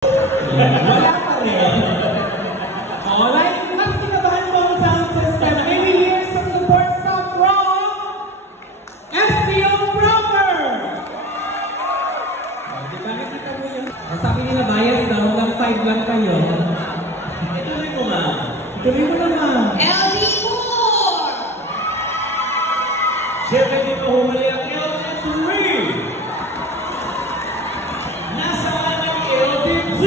Wala pa rin. Alright, mas kinabahan mo ang sound system. May we hear some support stuff from SBO Proper! Di ba nakita mo yun? Sabi nila bias daw, hanggang 5 lang kayo. Ituloy mo ma. Ituloy mo naman. LD4! Siyempre dito humuli ang LD3! Nasaan ang LD2?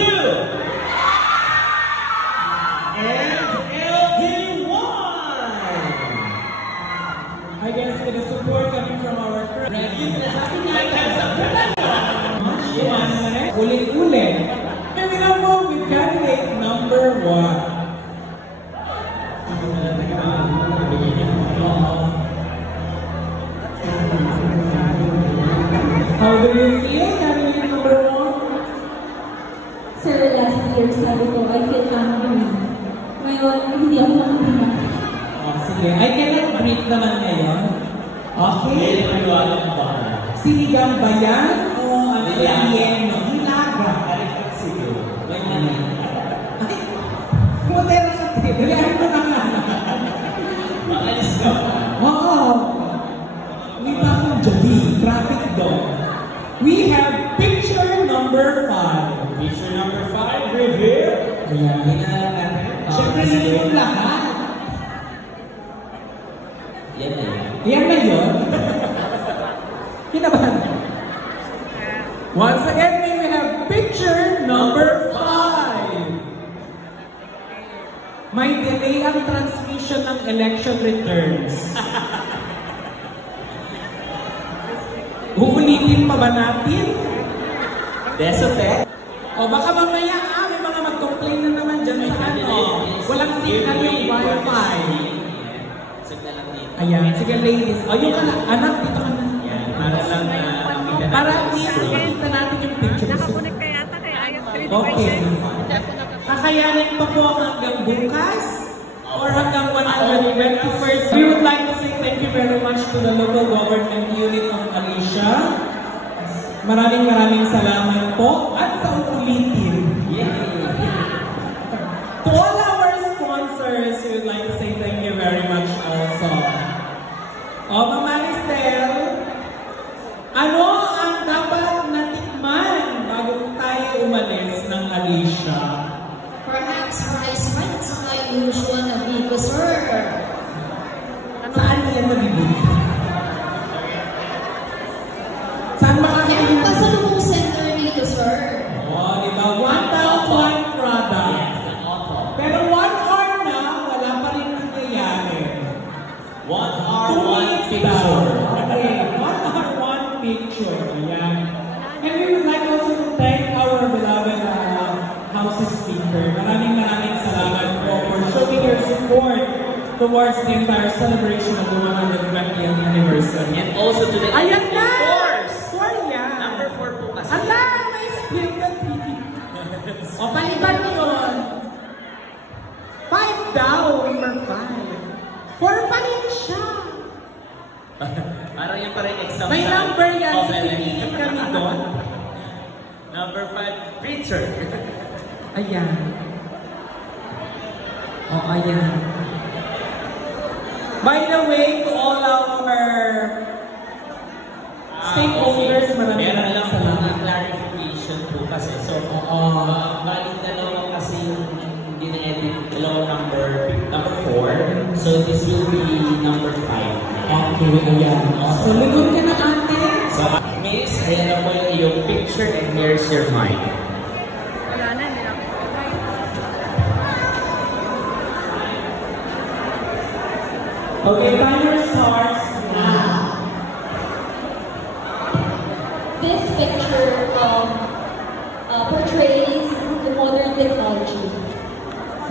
And LD1! I guess with the support coming from our friends. Ulit-ulit. And we now move with candidate number 1. How do you feel, candidate number 1? Sir, last year sabi ko, I feel angry. Ngayon, hindi ako makapina. Oh, sige. I cannot breathe naman ngayon. Okay. Sinigang ba yan? O ano yan? Hilaga. Sige. Ay, kumotera ka. Dalihan mo na nga. Makalis ka. Oo. May pa akong jabi. Traffic dog. We have picture number 5. Picture number 5, reveal. Ayan. Siyempre sa yung lahat. Yan na yun. Yan na yun. Kinabahan. Once again, we have picture number 5. May delay ang transmission ng election returns. Uulitin pa ba natin? Desote? O baka mamaya may mga mag-complain na naman dyan sa ano. Walang signal yung wifi. Signal lang dito. Ayan, sige ladies. O yung anak, dito ka na. Para lang na para at least makita natin yung picture. Nakakunik ka yata kaya ayaw 3 Okay. Kakayanin pa po hanggang bukas or hanggang 121st. We would like to say thank you very much to the local government unit of Alicia. Maraming salamat po at sa ulitin. To all our sponsors, we would like to say thank you very much also. O, Mama Listel, ano ang dapat natikman bago tayo umalis ng Alicia? Perhaps rice wine at saka yung usual na Vico, sir. Saan yan nabibili? Saan makakita? Meron pa sa Lumong Center dito, sir. O, diba? 1,001 product. Pero 1 hour na, wala pa rin nangyayari. 1 hour, 2 1 minutes picture. daw. Okay, 1 hour, 1 picture. Ayan. And we would like also to thank our beloved House Speaker. Maraming salamat po for showing your support towards the entire celebration of the 120th anniversary. And also to the Ayan na! course. 4 yan. Number 4 po kasi. Ala, may split ka 3. O, palitan mo yun. 5 daw, number 5. 4 pa rin siya. Parang yung parang exam May sa number yan, so Comelec. pipili kami doon. Number 5, picture. Ayan. O, ayan. By the way, to all our stakeholders, maraming Meron lang po salamat. na clarification po kasi. So, balik dalawa kasi yung hindi na-edit, dalawang number 4. So, this will be number 5. Okay, ayan. So, lunod ka na ate. So, Miss, ayan na po yung iyong picture and here's your mic. Wala na, hindi na ako. Okay, timer starts now. This picture portrays the modern technology.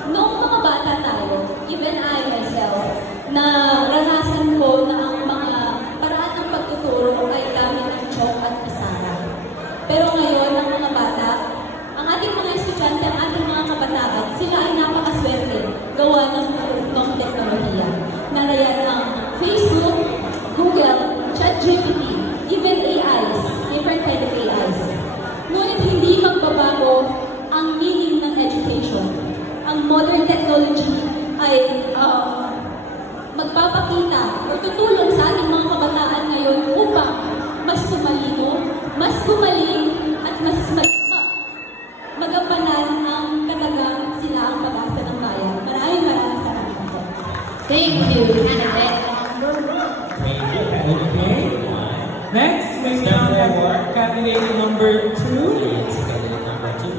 Noong mga bata tayo, even I myself, na ranasan ko na ang mga paraan ng pagtuturo ay gamit ng chalk at pisara. Pero ngayon, ang mga bata, ang ating mga estudyante, ang ating mga kabataan, sila ay napakaswerte gawa ng teknolohiya. Nalayan ng Facebook, Google, ChatGPT, even AIs, different kind of AIs. Ngunit hindi magbabago ang magampanan ang katagang sila ang pag-asa ng bayan. Maraming salamat po. Thank you, candidate number 1. Thank you. Okay. Next, may candidate number 2. Yes, candidate number 2.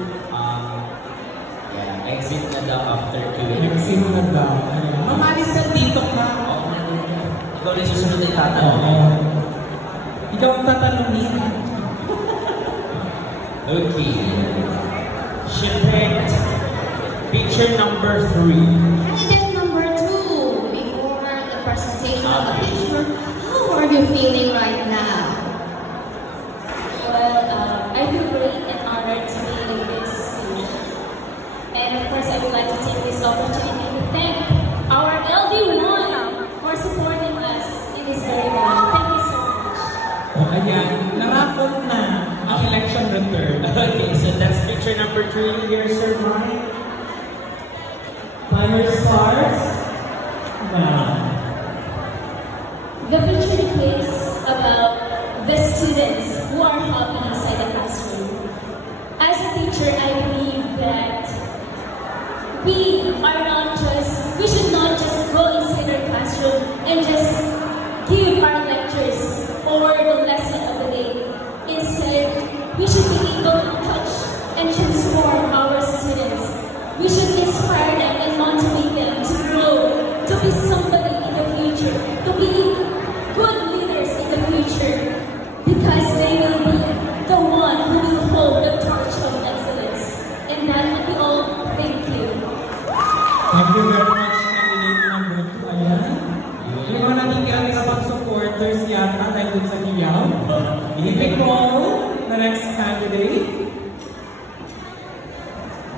Yeah, exit na daw after Q&A. Exit na daw. Mamalis na dito ka. Ikaw rin susunod na itatanong. Ikaw ang tatanungin. Okay. She picked picture number 3. Candidate number 2. Before the presentation of the picture, how are you feeling right now? Well, I feel great and honored to be in this scene. And of course, I would like to take this opportunity to thank our LD1 for supporting us in this very moment. Thank you so much. O ayan, narapot na ang election return. Okay, so that's picture number 3 here, Sir Brian. Timer starts now. The picture depicts about the students who are helping inside the classroom. As a teacher, I believe that we should not just go inside our classroom and just give our lectures or the lesson of the day. Instead, we should be able to touch and transform our students. We should inspire them and motivate them to grow, to be somebody in the future, to be good leaders in the future, because they will be the one who will hold the torch of excellence. And that would be all. Thank you. Thank you very much, candidate number 2. Ayan. Yung mga nakikinig sa mga supporters yata dahil dun sa hiyaw. I-recall the next candidate.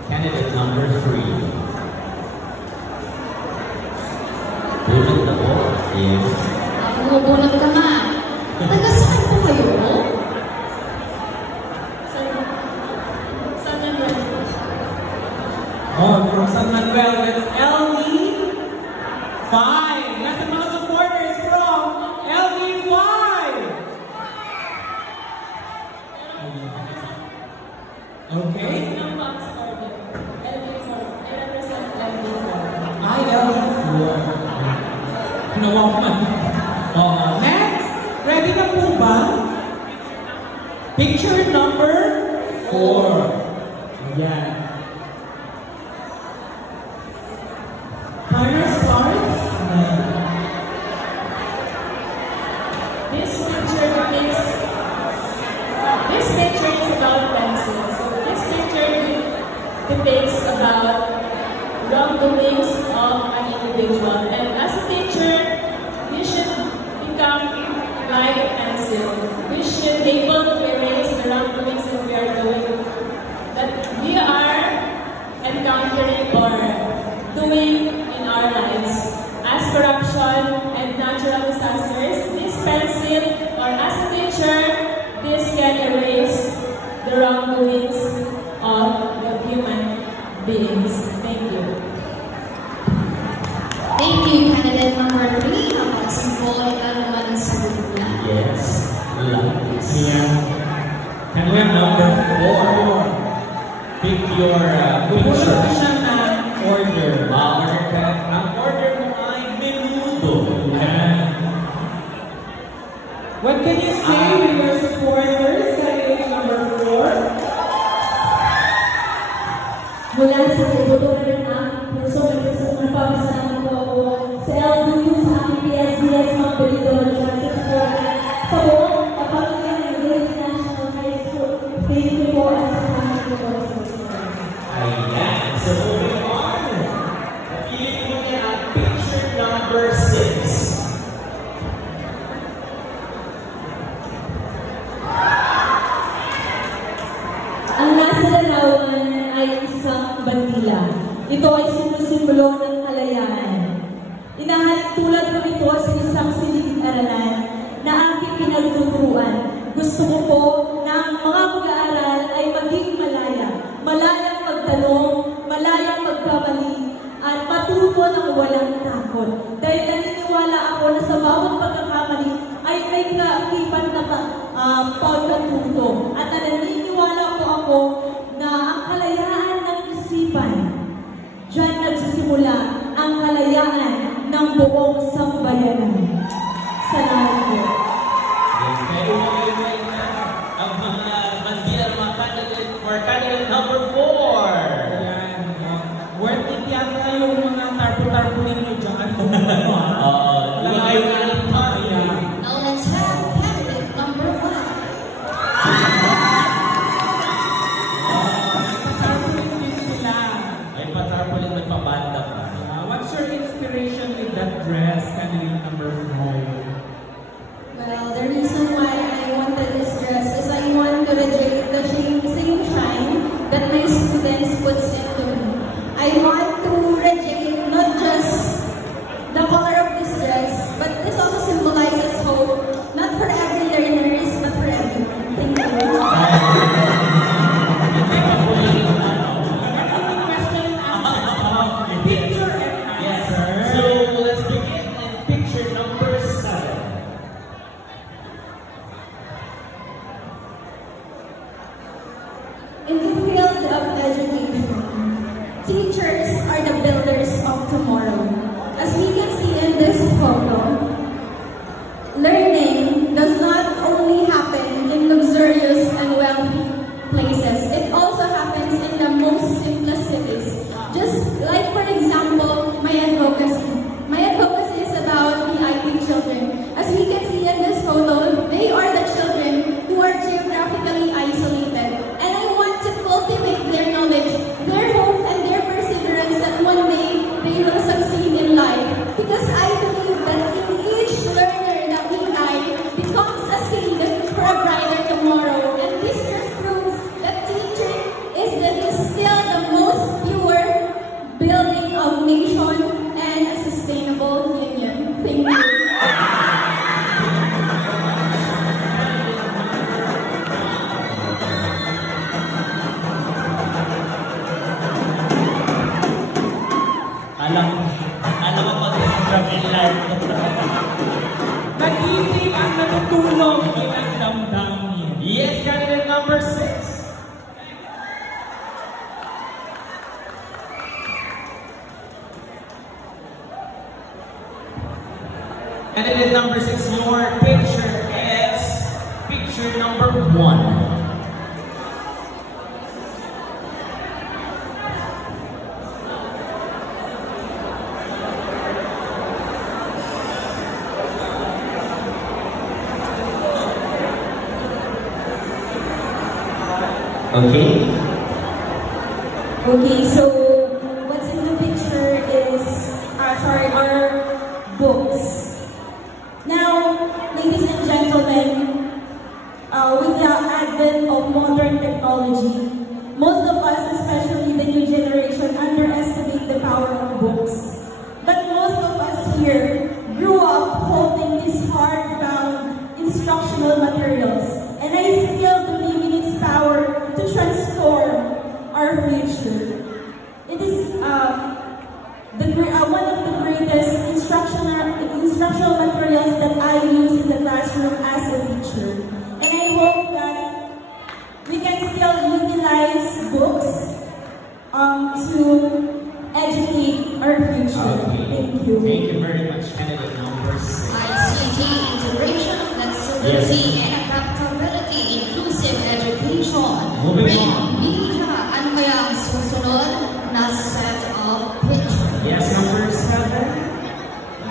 Candidate number 3. Bulog na po. Yes. Bumubunot ka nga. Taga saan po kayo? San Manuel. Oh, from San Manuel, that's LE5. That's the mga supporters from LE5. Okay. Ay, LE4. Nawaman. Next, ready na po ba? Picture number 4. Ayan. Timer starts now. This picture is about pencil. So this picture depicts about wrongdoings of an individual. And as a teacher, we should become like a pencil. We should be able to erase the wrongdoings that we are doing, that we are encountering or doing in our lives. As corruption and natural disasters, this pencil, or as a teacher, this can erase the wrongdoings of the human beings. Thank you. Thank you, candidate number 3. Napaka-symbolic naman ang sagot na. Yes. Yeah. And we have number 4. Pick your picture. Order. Ang order mo ay menudo. What can you say to your supporters? Candidate number 4. Mula sa tributo na rin ang puso nagpapasalamat po ako sa LDU, sa aming PSDS, mga balito na support sa buong kapamilya ng Lewis National High School. Thank you po at sa aming po. Ayan. So moving on. Napili mo niya ang picture number 6. Ang nasa larawan ay isang bandila. Ito ay sinusimbolo ng kalayaan. Inahalintulad ko ito sa isang silid-aralan na aking pinagtuturuan. Gusto ko po na ang mga mag-aaral ay maging malaya. Malayang magtanong, malayang magkamali, at matuto ng walang takot. Dahil naniniwala ako na sa bawat pagkakamali ay may kaiban na pagkatuto. At naniniwala po ako na ang kalayaan Parang in life. Nag-isip ang natutulog ilang damdamin. Yes, candidate number 6. Candidate number 6, your picture is picture number 1. Okay. Okay, so what's in the picture is, our books. Now, ladies and gentlemen, with the advent of modern technology, most of us, especially the new generation, underestimate the power of books. But most of us here grew up holding these hardbound instructional materials, and I still believe in its power to transform our future. It is one of the greatest instructional materials that I use in the classroom as a teacher. And I hope that we can still utilize books to educate our future. Okay. Thank you. Thank you very much, candidate number 6. ICT, integration, flexibility, and adaptability, inclusive education. Moving on. Media, ano kaya ang susunod na set of picture? Yes, number 7.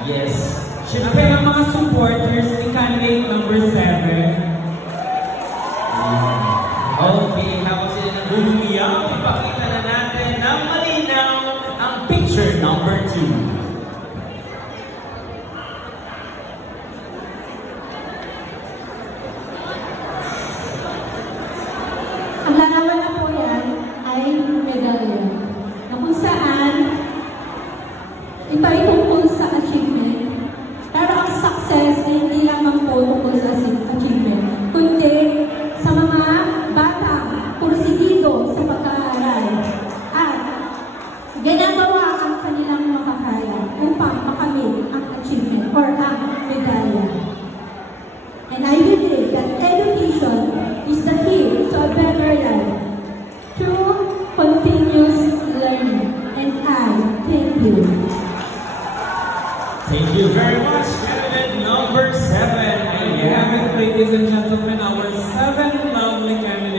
Yes. Siyempre ang mga supporters ni candidate number 7. Okay, habang sila nag-umiyak, ipakita na natin ng malinaw ang picture number 2. Ang larawan na po yan ay medalya, na kung saan ito ay tungkol sa achievement. Pero ang success ay hindi lamang po tungkol sa achievement, kundi sa mga bata pursigido sa pag-aaral at ginagawa ang kanilang makakaya upang makamit ang achievement or ang medalya. And I believe that education is the key to a better life through continuous learning. And I thank you. Thank you very much, candidate number 7. Yeah, ladies and gentlemen, our 7 lovely candidates.